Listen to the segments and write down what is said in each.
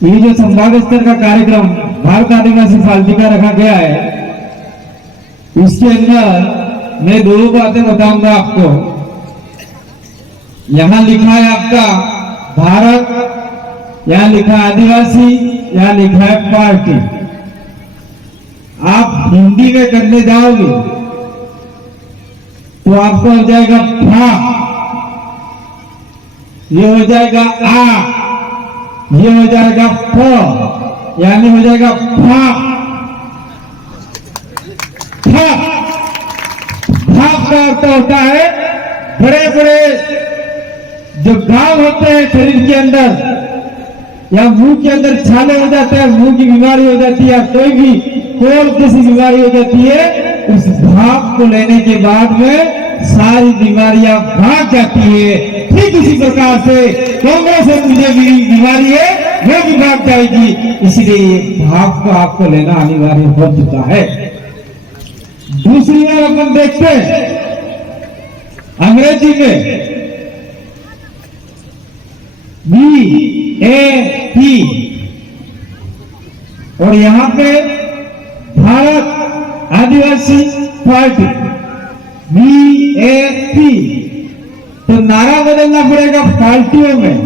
ये जो संभाग स्तर का कार्यक्रम भारत आदिवासी पार्टी का रखा गया है, उसके अंदर मैं दो बातें बताऊंगा आपको। यहाँ लिखा है आपका भारत, यहाँ लिखा है आदिवासी, यहाँ लिखा है पार्टी। आप हिंदी में करने जाओगे तो आपको हो जाएगा फा, ये हो जाएगा आ, ये हो जाएगा फ, यानी हो जाएगा फा। भाप का अर्थ होता है बड़े बड़े जो घाव होते हैं शरीर के अंदर या मुंह के अंदर छाले हो जाते हैं, मुंह की बीमारी हो जाती है, कोई भी कोल जैसी बीमारी हो जाती है, उस भाप को लेने के बाद में सारी बीमारियां भाग जाती है। ठीक इसी प्रकार से कांग्रेस से मुझे बीमारी है वो भी भाग जाएगी, इसलिए भाप को आपको लेना अनिवार्य हो चुका है। दूसरी बार अपन देखते हैं अंग्रेजी में BAP और यहाँ पे भारत आदिवासी पार्टी BAP, तो नारा बदलना पड़ेगा पार्टियों में।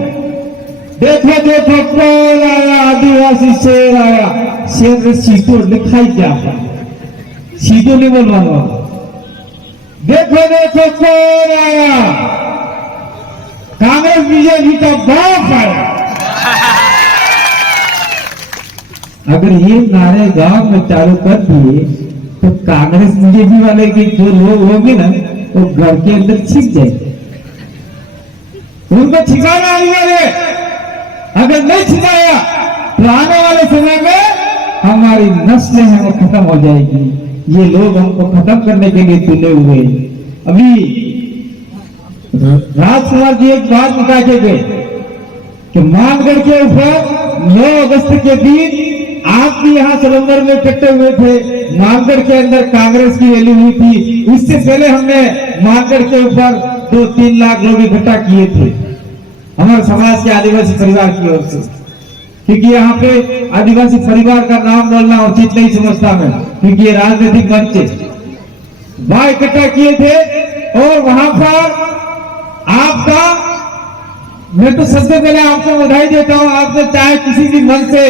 देखो देखो कौन आया, आदिवासी शेर आया। शेर में सीटों लिखा ही क्या है, सीधो नहीं बोलवाना। देखो देखो कौन आया, कांग्रेस बीजेपी का बाप आया। अगर ये नारे गांव में चालू कर दिए तो कांग्रेस बीजेपी वाले के जो लोग होंगे ना वो घर के अंदर छिप जाएंगे। उनको छिपाना अनिवार्य, अगर नहीं छिपाया तो आने वाले समय में हमारी नस्लें हैं वो खत्म हो जाएगी। ये लोग हमको खत्म करने के लिए तुले हुए। अभी राजकुमार जी एक बात बता के गए कि मानगढ़ के ऊपर 9 अगस्त के दिन आप भी यहाँ सलंबर में इकट्ठे हुए थे। मानगढ़ के अंदर कांग्रेस की रैली हुई थी। उससे पहले हमने मानगढ़ के ऊपर 2-3 लाख लोग इकट्ठा किए थे हमारे समाज के आदिवासी परिवार की ओर से, क्योंकि यहाँ पे आदिवासी परिवार का नाम बोलना उचित नहीं समझता मैं, क्योंकि ये राजनीतिक मंच है। वहां इकट्ठा किए थे और वहां पर आपका, मैं तो सबसे पहले आपको बधाई देता हूं। आपने चाहे किसी भी मन से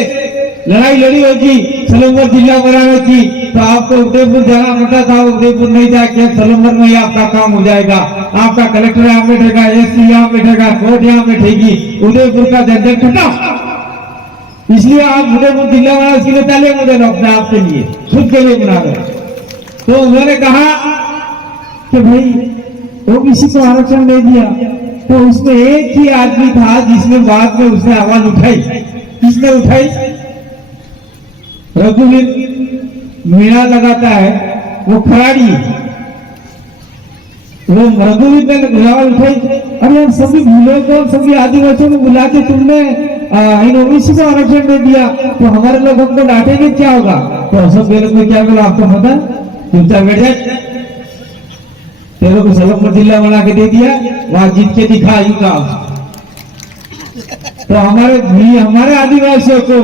लड़ाई लड़ी होगी सलंबर जिला बनाने की, तो आपको उदयपुर जाना पड़ता था, उदयपुर नहीं जाके सलंबर में ही आपका काम हो जाएगा। आपका कलेक्टर यहाँ बैठेगा, एसपी यहाँ बैठेगा, कोर्ट यहाँ बैठेगी, उदयपुर का झंझट खत्म। इसलिए आप उदयपुर जिला बना, उसके लिए तालियां बजाना अपने आप के लिए, खुद के लिए बना रहे। तो उन्होंने कहा कि भाई ओबीसी को आरक्षण नहीं दिया, तो उसमें एक ही आदमी था जिसने बाद में उसने आवाज उठाई। किसने उठाई? रघुवीर मीणा लगाता है, वो खराड़ी, वो रघुवीर ने आवाज उठाई, अरे यार सभी भूलों को, सभी आदिवासियों को बुला के तुमने इन ओबीसी को आरक्षण नहीं दिया, तो हमारे लोग हमको डांटेंगे, क्या होगा? तो अशोक गहलोत ने क्या बोला आपको पता? चुपचाप बैठ जाए, तेरे को सलंबर जिला बना के दे दिया, वहां जीत के दिखा का। तो हमारे आदिवासियों को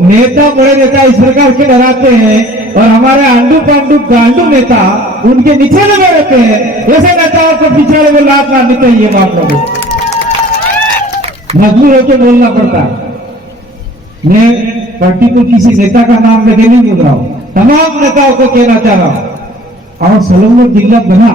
नेता, बड़े नेता इस प्रकार के डराते हैं और हमारे आंडू पांडू गांडू नेता उनके नीचे लगे रहते हैं। ऐसे नेताओं को पिछड़े को लात मारनी चाहिए, बाप लोगों मजबूर होकर बोलना पड़ता है। मैं पर्टिकुलर किसी नेता का नाम लेके नहीं बोल रहा हूं, तमाम नेताओं को कहना चाह रहा हूं। और सलंबर जिला बना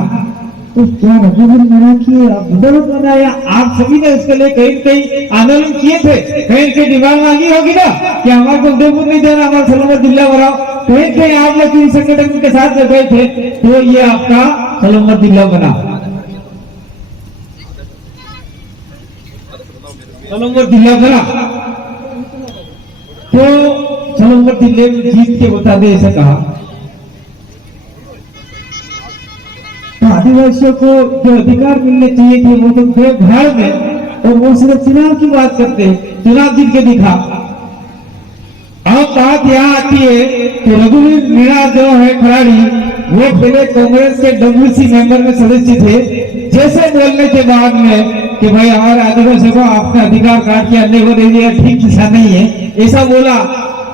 तो क्या रघुवीर मीणा की आंदोलन बनाया, आप सभी ने उसके लिए कहीं आंदोलन किए थे, कहीं डिमांड मांगी होगी ना कि हमारे को उदयपुर नहीं देना, हमारा सलंबर जिला बनाओ। कहीं आप लोग किसी संगठन के साथ में गए थे, तो ये आपका सलंबर जिला बना। सलंबर जिला बना तो सलंबर जिले में जीत के बता दे, ऐसा कहा। आदिवासियों को जो अधिकार मिलने चाहिए थे वो तो थे घर में, और वो सिर्फ चुनाव की बात करते, चुनाव जीत के दिखा। अब बात यहाँ आती है कि रघुवीर मीणा जो है खिलाड़ी, वो पहले कांग्रेस के डब्ल्यूसी मेंबर में सदस्य थे। जैसे बोलने के बाद में कि भाई हमारे आदिवासियों को आपने अधिकार काट के अन्य को दे दिया, ठीक दिशा नहीं है, ऐसा बोला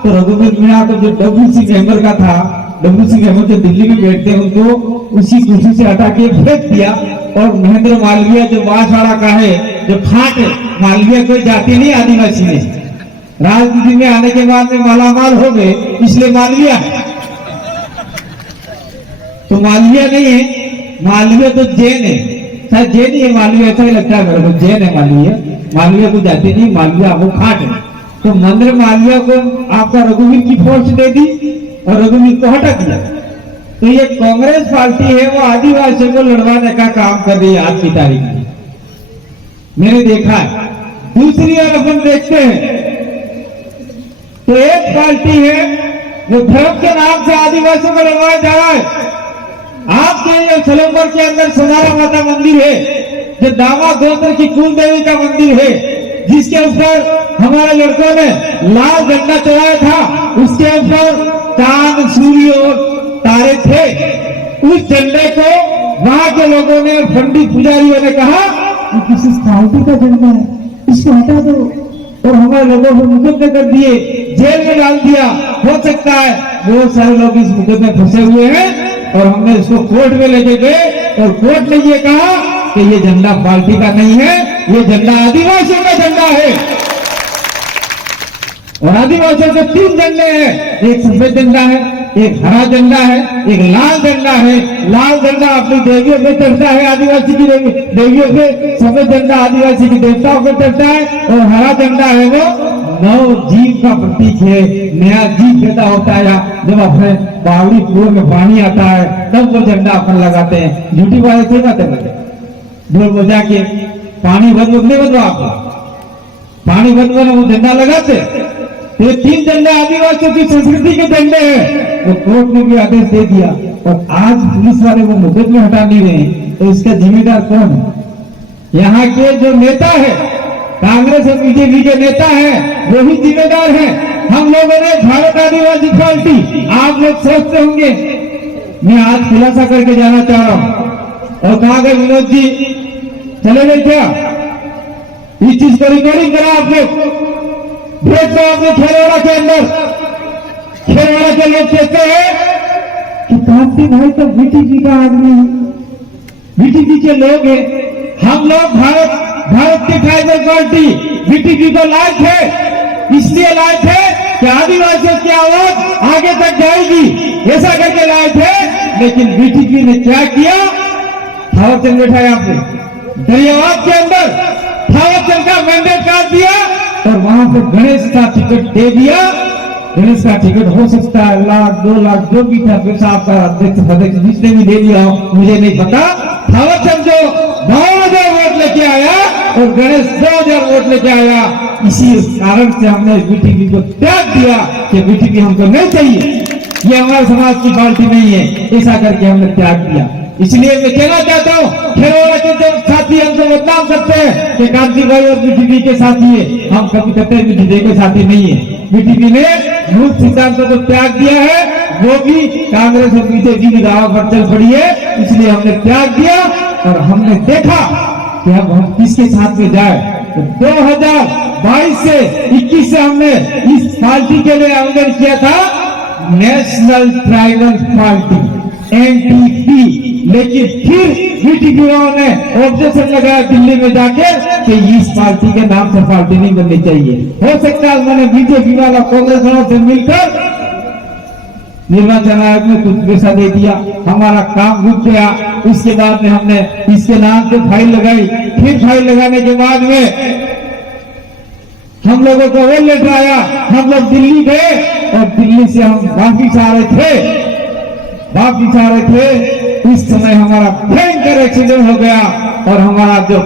तो रघुवीर मीणा को जो डब्ल्यूसी मेंबर का था, डब्ल्यूसी मेंबर जो दिल्ली में बैठते हैं उनको उसी कुर्सी से हटा के फेंक दिया। और महेंद्र मालवीय जो बांसवाड़ा का है, जो खाट है, मालवीय कोई जाति नहीं आदिवासी में, राजनीति में आने के बाद में मालामाल हो गए इसलिए मालवीय है। तो मालवीय नहीं है, मालवीय तो जैन है, शायद जैन ही है मालवीय, ऐसा ही लगता है मेरे को, जैन है मालवीय। मालवीय को जाति नहीं, मालवीय वो खाट है। तो महेंद्र मालवीय को आपका रघुवीर की फोर्स दे दी और रघुवीर को हटा दिया। तो ये कांग्रेस पार्टी है वो आदिवासियों को लड़वाने का काम कर रही है आज की तारीख में, मैंने देखा है। दूसरी ओर अपन देखते हैं तो एक पार्टी है वो धर्म के नाम से आदिवासियों को लड़वाया जा रहा है। आपके ये सलंबर के अंदर सोनारा माता मंदिर है, जो दावा गोत्र की कुल देवी का मंदिर है, जिसके ऊपर हमारे लड़कों ने लाल झंडा चढ़ाया था, उसके ऊपर चांद सूर्य और तारे थे। उस झंडे को वहां के लोगों ने, पंडित पुजारियों ने कहा कि किसी पार्टी का झंडा है, इसको हटा दो, और हमारे लोगों को मुकदमे कर दिए, जेल में डाल दिया। हो सकता है बहुत सारे लोग इस मुकदमे में फंसे हुए हैं और हमने इसको कोर्ट में लेके गए और कोर्ट ने ये कहा कि ये झंडा पार्टी का नहीं है, ये झंडा आदिवासियों का झंडा है। और आदिवासियों के 3 झंडे हैं, एक सफेद झंडा है, एक हरा झंडा है, एक लाल झंडा है। लाल झंडा अपनी देवियों पे चढ़ता है, आदिवासी की देवियों पे। सफेद झंडा आदिवासी की देवताओं पे चढ़ता है और हरा झंडा है वो नव जीव का प्रतीक है। नया जीव पैदा होता है जब अपने बावड़ी कुएं में पानी आता है तब वो झंडा अपन लगाते हैं। झूठी बात से बात है, ढोल बजा के पानी बंद नहीं बदलो, आप पानी बंद वो झंडा लगाते। ये 3 झंडे आदिवासियों की संस्कृति के झंडे हैं। वो कोर्ट ने भी आदेश दे दिया और आज पुलिस वाले वो मुकदमे हटा नहीं रहे, तो इसका जिम्मेदार कौन है? यहाँ के जो नेता है, कांग्रेस और बीजेपी के नेता हैं, वो ही जिम्मेदार हैं। हम लोगों ने भारत आदिवासी पार्टी, आप लोग सोचते होंगे, मैं आज खुलासा करके जाना चाह रहा हूं। और कहा गए विनोद जी चले गए क्या? इस चीज को रिकॉर्डिंग करा आप लोग, देख लो आपने खेलवाड़ा के अंदर, खेलवाड़ा के लोग कहते हैं कि कांति भाई तो बीटीपी का आदमी है, बीटीपी के लोग हैं। हम लोग भारत की ट्राइबल पार्टी बीटीपी को लाए थे, इसलिए लाए थे कि आदिवासियों की आवाज आगे तक जाएगी, ऐसा करके लाए थे। लेकिन बीटीपी ने क्या किया? थावरचंद बैठा है आपने दरियावाद के अंदर, थावरचंद का मैंडेट काट दिया और वहां पर गणेश का टिकट दे दिया। गणेश का टिकट हो सकता है 1 लाख 2 लाख जो भी था, पैसा आपका अध्यक्ष जिसने भी दे दिया मुझे नहीं पता। थावरचंद जो 52,000 वोट लेके आया और गणेश 2,000 वोट लेके आया, इसी कारण से हमने बीटीपी को त्याग दिया कि बीटीपी हमको नहीं चाहिए, ये हमारे समाज की पार्टी नहीं है, ऐसा करके हमने त्याग दिया। इसलिए मैं कहना चाहता हूँ, खेलवाड़ा के जो साथी हमको बदनाम करते हैं कि कांति भाई और बीटीपी के साथी है, हम कभी कहते हैं बीटीपी के साथी नहीं है। बीटीपी ने मूल सिद्धांतों को त्याग दिया है, वो भी कांग्रेस और बीजेपी की राह पर चल पड़ी है, इसलिए हमने त्याग दिया। और हमने देखा कि अब हम किसके साथ में जाए। तो 2022 से 21 से हमने इस पार्टी के लिए आवेदन किया था, नेशनल ट्राइबल पार्टी NTP, लेकिन फिर बीटीपी ने ऑब्जेक्शन लगाया दिल्ली में जाके कि इस पार्टी के नाम से पार्टी नहीं बननी चाहिए। हो सकता है उन्होंने बीजेपी वाला कांग्रेस वालों से मिलकर निर्वाचन आयोग में कुछ पैसा दे दिया, हमारा काम रुक गया। उसके बाद में हमने इसके नाम पे फाइल लगाई, फिर फाइल लगाने के बाद में हम लोगों को वो लेटर आया, हम लोग दिल्ली गए और दिल्ली से हम वापिस आ रहे थे। उस समय हमारा भयंकर एक्सीडेंट हो गया और हमारा जो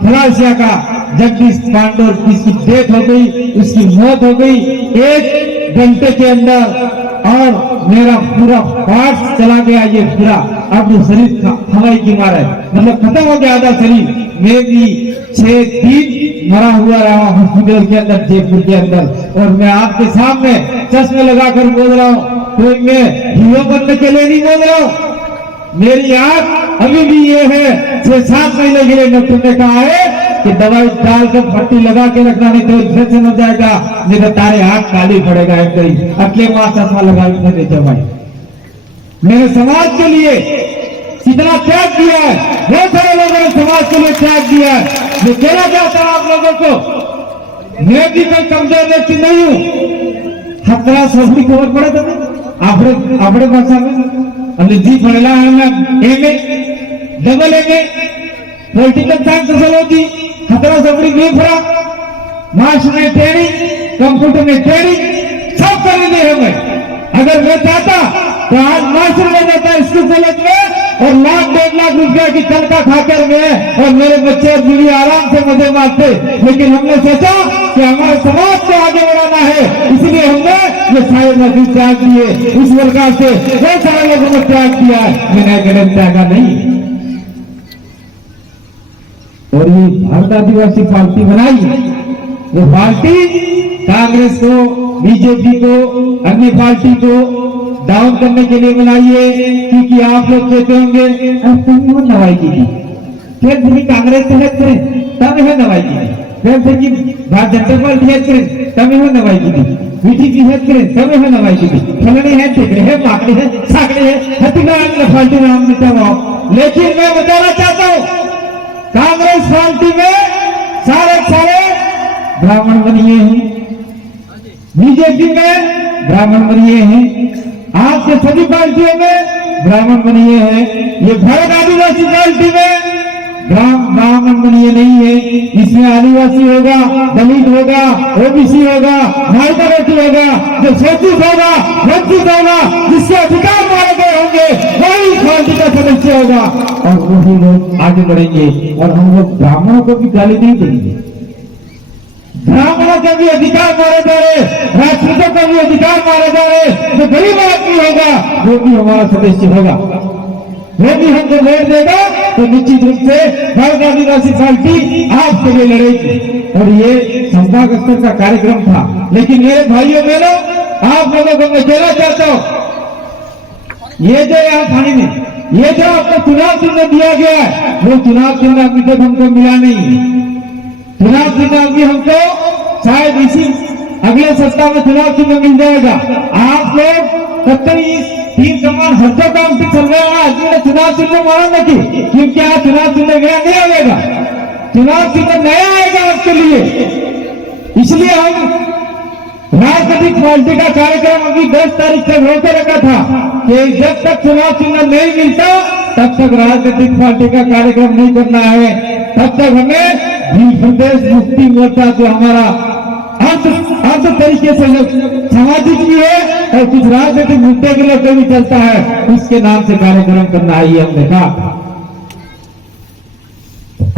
खलासिया का जगदीश पांडोर जिसकी डेथ हो गई, उसकी मौत हो गई 1 घंटे के अंदर। और मेरा पूरा पार्ट चला गया, ये पूरा अब शरीर हवाई की मारे मतलब खत्म हो गया आधा शरीर। मैं भी 6 दिन मरा हुआ रहा हॉस्पिटल के अंदर, जयपुर के अंदर। और मैं आपके सामने चश्मे लगाकर बोल रहा हूँ, कोई मैं हीरो बनने के लिए नहीं बोल रहा हूँ। मेरी आंख अभी भी ये है, 6-7 महीने के लिए डॉक्टर ने कहा है कि दवाई डालकर पट्टी लगा के रखना, नहीं तो इन्फेक्शन हो जाएगा, नहीं तो तारे आंख काली पड़ेगा एक करीब अगले माँ चश्मा लगा नहीं दवाई। मेरे समाज के लिए कितना त्याग दिया है, बहुत सारे लोगों ने समाज के लिए त्याग दिया है। मैं कहना चाहता हूं आप लोगों को, मैं भी कोई कमजोर व्यक्ति नहीं हूं। खतरा सबकी खबर पड़े तो आपने भाषा में अंग्रेजी पढ़ेला है, MA double MA political science sociology खतरा सबरी नहीं पढ़ा, मार्क्स में ट्रेनिंग, कंप्यूटर में ट्रेनिंग सब करने दे हमें। अगर मैं चाहता तो आज मास्टर बन जाता स्कूल कॉलेज में और लाख 1.5 लाख रुपया की तनख्वाह खाकर मैं और मेरे बच्चे और बीवी आराम से मजे मारते। लेकिन हमने सोचा कि हमारे समाज को आगे बढ़ाना है, इसलिए हमने ये सारे मजदूर त्याग दिए। इस प्रकार से बहुत सारे लोगों ने त्याग किया है, मैंने कदम त्यागा नहीं। और ये भारत आदिवासी पार्टी बनाई, वो पार्टी कांग्रेस को, बीजेपी को, अन्य पार्टी को डाउन करने के लिए बनाइए। क्योंकि आप लोग कहते होंगे तुम दवाई की फिर भी कांग्रेस से हेल्प करें तब है दवाई की, फिर की भारतीय जनता पार्टी हेल्प करें तब है दवाई की, बीजेपी हेल्प करें तब है दवाई की, फलने है टिकड़े है पाकड़े है साकड़े है हथियार पार्टी नाम देता हुआ। लेकिन मैं बताना चाहता हूँ कांग्रेस पार्टी में सारे ब्राह्मण बनिए हैं, बीजेपी में ब्राह्मण बनिए हैं, आपके सभी पार्टियों में ब्राह्मण बनिए हैं। ये भारत आदिवासी पार्टी में ब्राह्मण बनिए नहीं है। इसमें आदिवासी होगा, दलित होगा, ओबीसी होगा, माइनॉरिटी होगा, जो शोषित होगा, वंचित होगा, जिसके अधिकार मारे गए होंगे वही पार्टी का सदस्य होगा और वही लोग आगे बढ़ेंगे। और हम लोग ब्राह्मणों को भी गाली नहीं देंगे, ब्राह्मणों का भी अधिकार मारे जा रहे, राजपूतों का भी अधिकार मारे जा रहे, जो गरीब आदमी होगा वो भी हमारा सदस्य होगा, वो भी हमको वोट देगा तो निश्चित रूप से भारत आदिवासी पार्टी आपके लिए लड़ेगी। और ये संभाग स्तर का कार्यक्रम था। लेकिन मेरे भाइयों बहनों, आप लोगों को मैं कहना चाहता हूं, ये जो यहाँ थाने में ये जो आपको चुनाव चिन्ह दिया गया है, वो चुनाव चिन्ह अभी तक हमको मिला नहीं। चुनाव चिन्ह अभी हमको शायद इसी अगले सप्ताह में चुनाव चिन्ह मिल जाएगा। आप लोग तब तक इस 3 कमान हफ्तों काम से चल रहा है, आज चुनाव चिन्ह मारा नहीं, क्योंकि आज चुनाव चिन्ह गया नहीं आएगा, चुनाव चिन्ह नया आएगा आपके लिए। इसलिए हम राजनीतिक पार्टी का कार्यक्रम अभी 10 तारीख तक रोके रखा था कि जब तक चुनाव चिन्ह नहीं मिलता तब तक राजनीतिक पार्टी का कार्यक्रम नहीं करना है। तब तक हमें प्रदेश मुक्ति मोर्चा जो हमारा अर्थ तरीके से सामाजिक भी है और कुछ राजनीतिक मुद्दे के लिए भी चलता है, उसके नाम से कार्यक्रम करना है। ये हमने कहा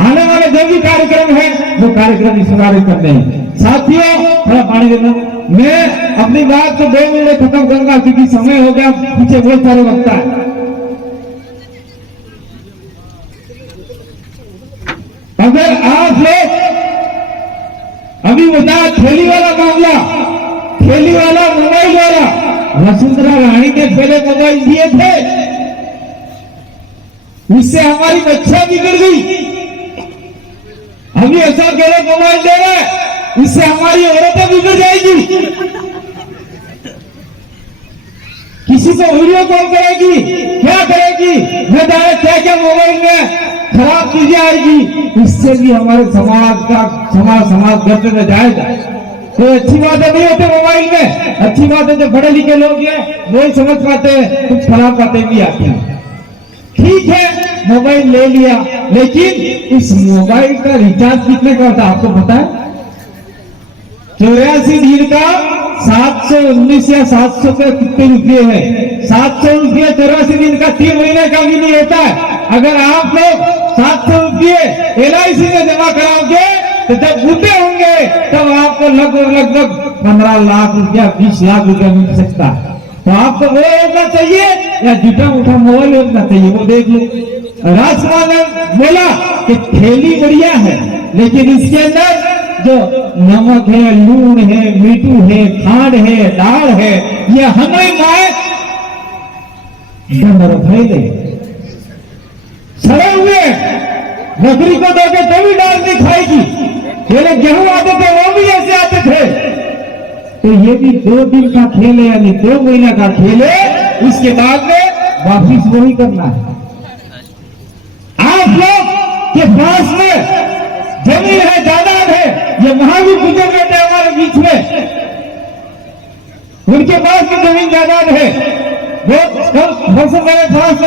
आने वाले जो भी कार्यक्रम है वो कार्यक्रम इस प्रकार करने हैं। साथियों थोड़ा पानी देना, मैं अपनी बात को 2 मिनट खत्म करूंगा क्योंकि समय हो गया, पीछे बहुत सारे वक्त है। अगर आप लोग अभी बताया थैली वाला मामला, थैली वाला मोबाइल वाला, वसुंधरा रानी ने पहले मोबाइल दिए थे, उससे हमारी बच्चियां बिगड़ गई। अभी ऐसा कह रहे मोबाइल दे रहे, इससे हमारी औरतें बिगड़ जाएगी, किसी को वीडियो कॉल करेगी, क्या करेगी, न जाने क्या क्या मोबाइल में खराब चीजें आएगी, इससे भी हमारे समाज घटने में जाएगा। तो अच्छी बातें नहीं होती मोबाइल में, अच्छी बातें जो पढ़े लिखे लोग हैं वो ही समझ पाते हैं, कुछ खराब बातें भी आती हैं। ठीक है मोबाइल ले लिया, लेकिन इस मोबाइल का रिचार्ज कितने का होता है आपको पता है? 84 दिन का 719 या 700 के कितने रुपये है? 700 रुपये 84 दिन का 3 महीने का भी नहीं होता है। अगर आप लोग 700 रुपये LIC में जमा कराओगे तो जब बूढ़े होंगे तब आपको लगभग 15 लाख रुपया 20 लाख रुपया मिल सकता है। तो आपको वो होना चाहिए या जूठा उठा मोबाइल होना चाहिए, वो देख लो। राजकुमार ने बोला कि थैली बढ़िया है, लेकिन इसके अंदर जो नमक है, लूण है, मीठू है, खांड है, दाल है, ये हमें माए फैले सड़े हुए बकरी को दोगे तो भी डाल नहीं खाएगी। पहले गेहूं आते थे वो भी ऐसे आते थे। तो ये भी 2 दिन का खेल है, यानी 2 महीना का खेल है। उसके बाद में वापिस वही करना है। आप लोग के पास में जमीन है, जायदाद है, ये महावीर बुजुर्ग रहते हैं हमारे बीच में, उनके पास भी जमीन जायदाद है। वो कल से मेरे पास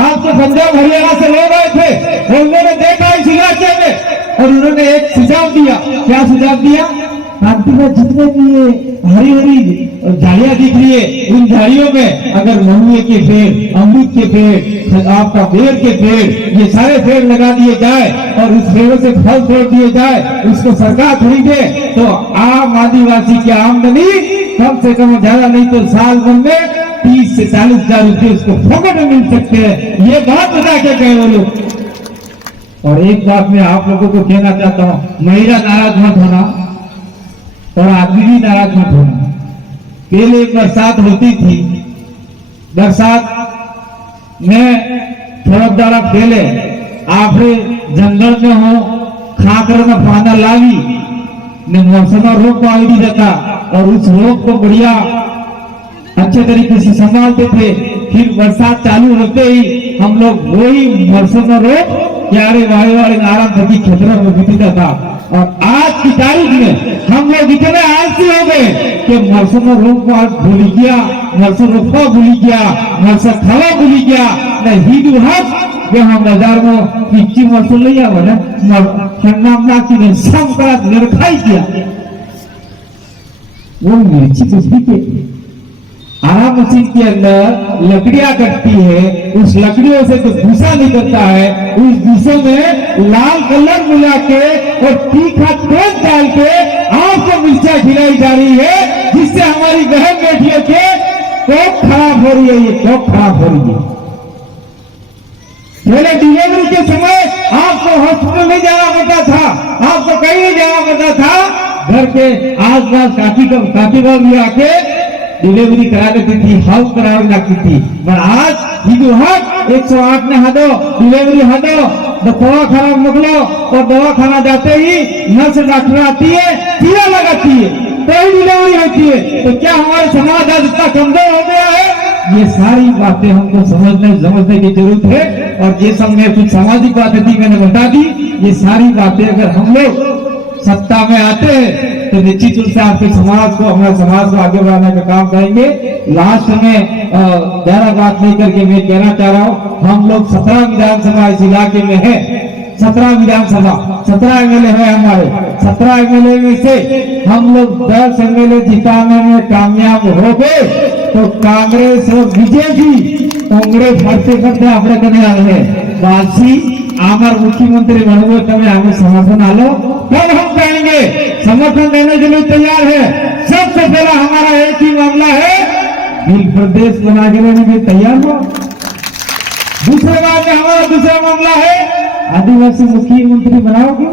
आपके पंजाब हरियाणा से लोग आए थे और उन्होंने देखा इस इलाके में और उन्होंने एक सुझाव दिया। क्या सुझाव दिया? क्रांति में जितने भी ये हरी हरी झाड़ियां दिख रही है, उन झाड़ियों में अगर महुए के पेड़, अमरूद के पेड़, आपका बेर के पेड़, ये सारे पेड़ लगा दिए जाए और उस पेड़ों से फल तोड़ दिए जाए, उसको सरकार खरीदे तो आम आदिवासी की आमदनी कम से कम, ज्यादा नहीं तो साल भर में 30 से 40 हजार रुपये उसको फोकट में मिल सकते हैं। ये बात बता के गए वो लोग। और एक बात मैं आप लोगों को कहना चाहता हूँ, महिला नाराज मत होना और आदमी भी नाराज मत होना। पहले बरसात होती थी, बरसात में थोड़ा दाड़ा पहले आपने जंगल में हो खाकर में पाना लावी ने मौसम रोग को आईडी रहता और उस रोग को बढ़िया अच्छे तरीके से संभालते थे। फिर बरसात चालू होते ही हम लोग वही मौसम रोग क्यारे वाले वाले आराम थकी क्षेत्रों में बीतता था। और आज की तारीख में हम लोग इतने आलसी हो गए कि मौसम रोग को आज भूल गया, मौसम रोग को भूल गया, मौसम खावा भूल गया। न हिंदू हक हम बाजार में पीछी मौसम ले आवा ना ठंडा की सब का निर्खाई किया। वो मिर्ची कुछ भी के आरा मशीन के अंदर लकड़ियां कटती है, उस लकड़ियों से जो भूसा निकलता है, उस भूसे में लाल कलर मिला के और तीखा तेल डाल के आपको मिर्चा खिलाई जा रही है, जिससे हमारी बहन बेटियों के कोख खराब हो रही है। ये कोख खराब हो रही है। पहले डिलीवरी के समय आपको हॉस्पिटल नहीं जाना पड़ता था, आपको कहीं नहीं जाना पड़ता था, घर के आसपास काकी भी आके डिलीवरी करा देती थी, हाउस कराने लगती थी। पर आज हिंदू हक 108 ने हदो डिलीवरी हदो, दवा खाना मोकलो और दवा खाना जाते ही नर्स डॉक्टर आती है, टीका लगाती है, तो ही डिलीवरी होती है। तो क्या हमारे समाज आज इतना कमजोर हो गया है? ये सारी बातें हमको समझने की जरूरत है। और ये सब में कुछ सामाजिक बातें थी, मैंने बता दी। ये सारी बातें अगर हम लोग सत्ता में आते हैं तो निश्चित रूप से आपके समाज को, हमारे समाज को आगे बढ़ाने का काम करेंगे। लास्ट में ज्यादा बात नहीं करके मैं कहना चाह रहा हूँ, हम लोग 17 विधानसभा इस इलाके में है। 17 विधानसभा, 17 एमएलए है हमारे। 17 एमएलए में से हम लोग 10 एमएलए जिताने में कामयाब हो गए तो कांग्रेस और बीजेपी कांग्रेस फरते अपने करने आ रहे हैं। बासी आमर मुख्यमंत्री बनोगे तब हमें समर्थन आलो, तब हम कहेंगे समर्थन देने के लिए तैयार है। सबसे पहला हमारा एक ही मामला है, बिल प्रदेश बना के लेने के तैयार हो। दूसरे बात में हमारा दूसरा मामला है, आदिवासी मुख्यमंत्री बनाओगे?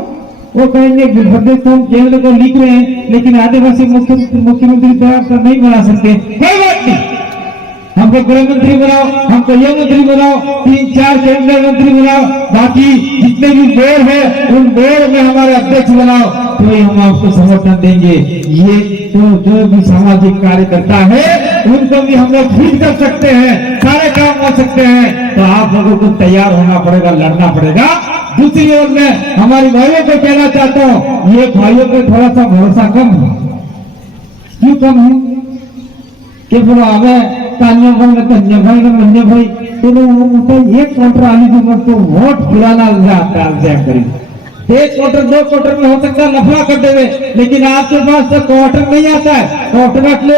वो कहेंगे बिल प्रदेश तो हम केंद्र को लिख रहे हैं, लेकिन आदिवासी मुख्यमंत्री तो नहीं बना सकते। कोई बात नहीं, हमको गृह मंत्री बनाओ, हमको ये मंत्री बनाओ, 3-4 केंद्रीय मंत्री बनाओ, बाकी जितने भी बोर्ड है उन बोर्ड में हमारे अध्यक्ष बनाओ, तो हम आपको समर्थन देंगे। ये तो जो भी सामाजिक कार्य करता है उनको भी हम लोग ठीक कर सकते हैं, सारे काम कर सकते हैं। तो आप लोगों को तैयार होना पड़ेगा, लड़ना पड़ेगा। दूसरी ओर में हमारे भाइयों को कहना चाहता हूँ, ये भाइयों पे थोड़ा सा भरोसा कम है। क्यों कम है? कि बोलो हमें तानिया भाई ने तन्या भाई ने मन्या भाई तो एक क्वार्टर आली जो तो वोट पुराना करी 1 क्वार्टर 2 क्वार्टर में हो सकता है लफड़ा कर देवे, लेकिन आपके पास तो क्वार्टर नहीं आता है। क्वार्टर काटले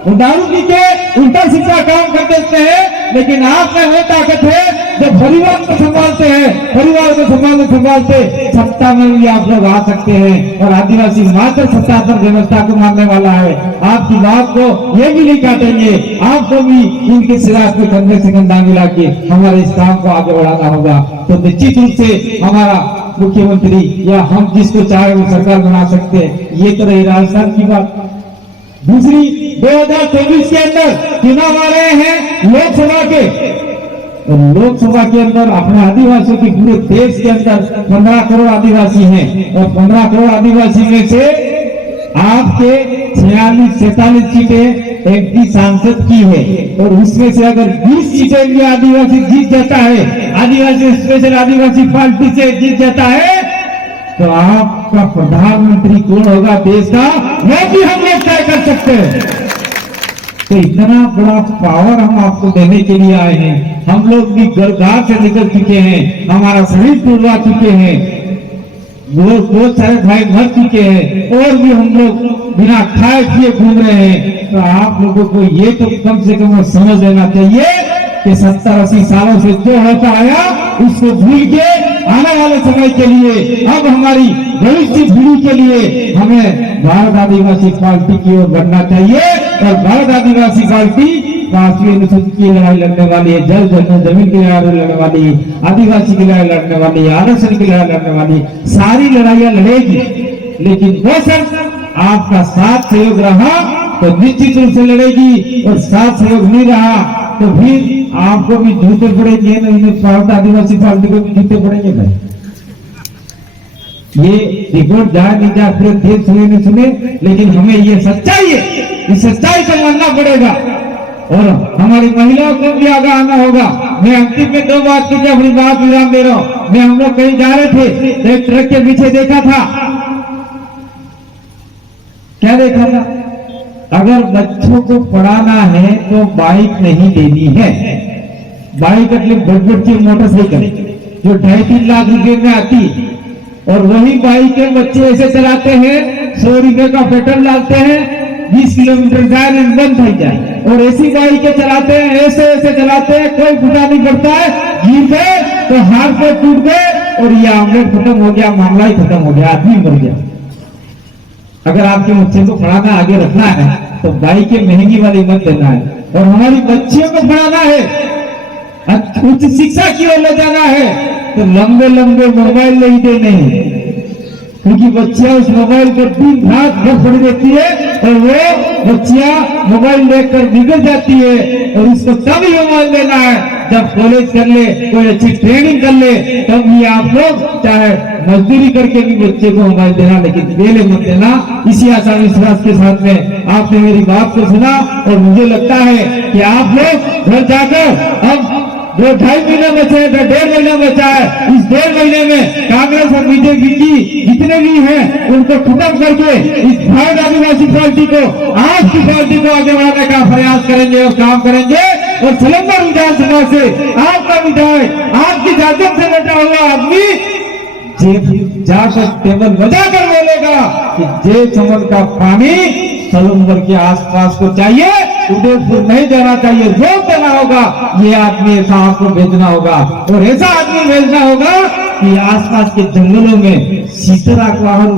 वो दारू पी के उल्टा सीधा काम कर देते हैं, लेकिन आप में वो ताकत है जो परिवार को संभालते हैं, परिवार को संभालते सत्ता में भी आप लोग आ सकते हैं। और आदिवासी मात्र सत्तात्मक व्यवस्था को मानने वाला है, आपकी बात को ये भी नहीं काटेंगे। आपको भी इनके सिराज पे कंधे से कंधा मिला के हमारे इस काम को आगे बढ़ाना होगा। तो निश्चित रूप से हमारा मुख्यमंत्री या हम जिसको चाहे वो सरकार बना सकते हैं। ये तो रही राजस्थान की बात। दूसरी 2024 के अंदर चुनाव आ रहे हैं लोकसभा के, और लोकसभा के अंदर अपने आदिवासियों की पूरे देश के अंदर 15 करोड़ आदिवासी हैं और 15 करोड़ आदिवासी में से आपके 46-47 सीटें एमपी सांसद की है और उसमें से अगर 20 सीटें भी आदिवासी जीत जाता है, आदिवासी स्पेशल आदिवासी पार्टी से जीत जाता है, तो आपका प्रधानमंत्री कौन होगा देश का, वो भी हम लोग तय कर सकते हैं। तो इतना बड़ा पावर हम आपको देने के लिए आए हैं। हम लोग भी गर्भगार से निकल चुके हैं, हमारा शरीर टूटवा चुके हैं, बहुत सारे भाई मर चुके हैं और भी हम लोग बिना खाए पिए घूम रहे हैं। तो आप लोगों को ये तो कम से कम समझ लेना चाहिए कि 70-80 सालों से जो होता आया उसको भूल के आने वाले समय के लिए, अब हमारी भविष्य पीढ़ी के लिए हमें भारत आदिवासी पार्टी की ओर बढ़ना चाहिए। और भारत आदिवासी पार्टी राष्ट्रीय अनुसूचित की लड़ाई लड़ने वाली है, जल जमीन की लड़ाई लड़ने वाली है, आदिवासी की लड़ाई लड़ने वाली है, आरक्षण की लड़ाई लड़ने वाली है, सारी लड़ाइयां लड़ेगी। लेकिन वो सब आपका साथ सहयोग रहा तो निश्चित रूप से लड़ेगी, और साथ सहयोग नहीं रहा तो फिर आपको भी जूते पड़ेंगे, भारत आदिवासी पार्टी को भी जूते पड़ेंगे भाई। ये रिपोर्ट जाए नहीं जाए पूरे देश सुने नहीं सुने, लेकिन हमें ये सच्चाई है, इस सच्चाई को मानना पड़ेगा और हमारी महिलाओं को भी आगे आना होगा। मैं अंतिम में 2 बात की अपनी बात विराम दे रहा हूँ। मैं हम लोग कहीं जा रहे थे, एक ट्रक के पीछे देखा था, क्या देखा था, अगर बच्चों को पढ़ाना है तो बाइक नहीं देनी है। बाइक अपनी बड़ की मोटरसाइकिल जो 2.5-3 लाख रुपए में आती, और वही बाइक के बच्चे ऐसे चलाते हैं, 100 रुपए का पेट्रोल डालते हैं, 20 किलोमीटर जाए बंद हो जाए, और ऐसी बाइकें चलाते हैं, ऐसे ऐसे चलाते हैं, कोई फूटा नहीं पड़ता है, गिर गए तो हाथ पे टूट गए और ये आमलेट खत्म हो गया, मामला ही खत्म हो गया, आदमी मर गया। अगर आपके बच्चे को पढ़ाना आगे रखना है तो बाइकें महंगी वाली मत देना है, और हमारी बच्चियों को पढ़ाना है, उच्च शिक्षा की ओर ले जाना है तो लंबे लंबे मोबाइल नहीं देने हैं, क्योंकि बच्चियां उस मोबाइल को दिन रात भर पड़ देती है और वो बच्चियां मोबाइल देखकर बिगड़ जाती है। और उसको तब ही मोबाइल देना है जब कॉलेज कर ले, कोई अच्छी ट्रेनिंग कर ले, तब भी आप लोग चाहे मजदूरी करके भी बच्चे को मोबाइल देना, लेकिन पहले मत देना। इसी आशा विश्वास के साथ में आपने मेरी बात को सुना और मुझे लगता है कि आप लोग घर जाकर अब 2-2.5 महीना बचा है, 1.5 महीना बचा है, इस 1.5 महीने में कांग्रेस और बीजेपी की जितने भी हैं उनको खत्म करके इस भारत आदिवासी पार्टी को, आपकी पार्टी को आगे बढ़ाने का प्रयास करेंगे और काम करेंगे। और सलंगर विधानसभा से आपका विधायक, आपकी जागत से बैठा हुआ आदमी जाकर टेबल बजाकर बोलेगा कि जय चमन का पानी सलंगर के आसपास को चाहिए, उदयपुर नहीं जाना चाहिए, रोक देना होगा। ये आदमी ऐसा आपको भेजना होगा, और ऐसा आदमी भेजना होगा कि आसपास के जंगलों में शीत राखवाहरू,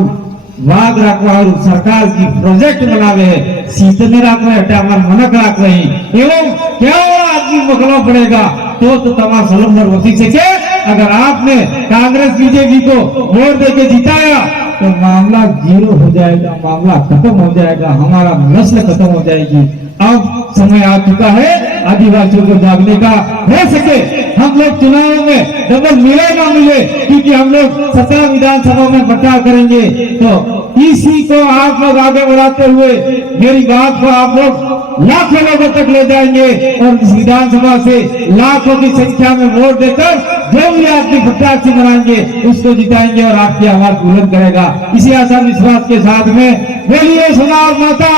वाघ राखवाहरू सरकार की प्रोजेक्ट बनावे है, शीतने राखवे मनक राखवे एवं क्या आदमी मोकलना पड़ेगा तो तमाम सलंगर वसी सके। अगर आपने कांग्रेस बीजेपी को वोट देके जिताया तो मामला 0 हो जाएगा, मामला खत्म हो जाएगा, हमारा नस्ल खत्म हो जाएगी। अब समय आ चुका है आदिवासियों को जागने का। हो सके हम लोग चुनाव में डबल मिले ना मिले, क्योंकि हम लोग 17 विधानसभा में बचाव करेंगे, तो इसी को आप लोग आगे बढ़ाते हुए मेरी बात को आप लोग लाखों लोगों तक ले जाएंगे और इस विधानसभा से लाखों की संख्या में वोट देकर जो भी आपके प्रत्याशी बनाएंगे उसको जिताएंगे और आपकी आवाज बुलंद करेगा। इसी आशा विश्वास के साथ में बोलिए सोनार माता